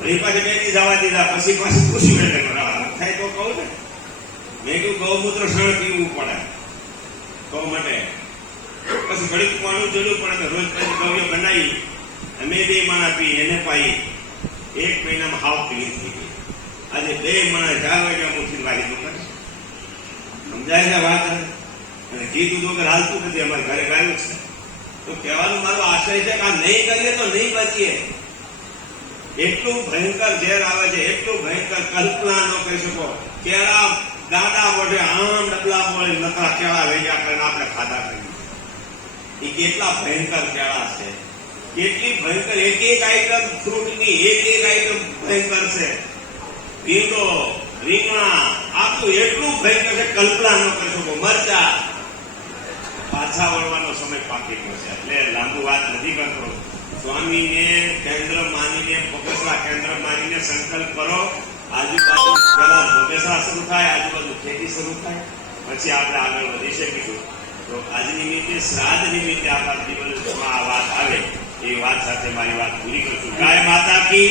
એ પાછી મેં જવા દીધા. પછી પાછી પૂછ્યું એટલે થાય તો કહું ને. મેં કીધું ગૌમૂત્ર સરળ પીવું પડે. તો માટે પછી ઘડીક પાણું જોયું પણ રોજ પછી ગવ્ય બનાવી. અમે બે માણા પી, એને પાઈ. એક મહિનામાં હાવ પીલી થઈ ગઈ. આજે બે માણા ચાર વાગ્યા મૂકી વારી દું કરે સમજાય છે વાત? અને કીધું તો કે હાલતું નથી. અમારે ઘરે ગાયું છે. તો કહેવાનું મારો આશય છે કે આ નહીં કરીએ તો નહીં બચીએ એટલું ભયંકર ઝેર આવે છે, એટલું ભયંકર કલ્પના ન કહી શકો. કેળા દાદા મોઢે આમ ડબલા મળે નકરા કેળા વેચ્યા કરીને આપણે ખાધા કરીએ એ કેટલા ભયંકર કેળા છે. કેટલી ભયંકર, એક એક આઈટમ ફ્રૂટની, એક એક આઈટમ ભયંકર છે. ભીંડો, રીંગણા આખું એટલું ભયંકર છે કલ્પના ન કરી શકો. મરચા. પાછા વળવાનો સમય પાકી ગયો છે. એટલે લાંબુ વાત નથી કરતો. સ્વામીને સંકલ્પ કરો. આજુબાજુ બગસરા શરૂ થાય, આજુબાજુ ખેતી શરૂ થાય. પછી આપણે આગળ વધી શકીશું. તો આજ નિમિત્તે, શ્રાદ્ધ નિમિત્તે આપણા દિવસમાં આ વાત આવે, એ વાત સાથે મારી વાત પૂરી કરશું ગાય માતા કી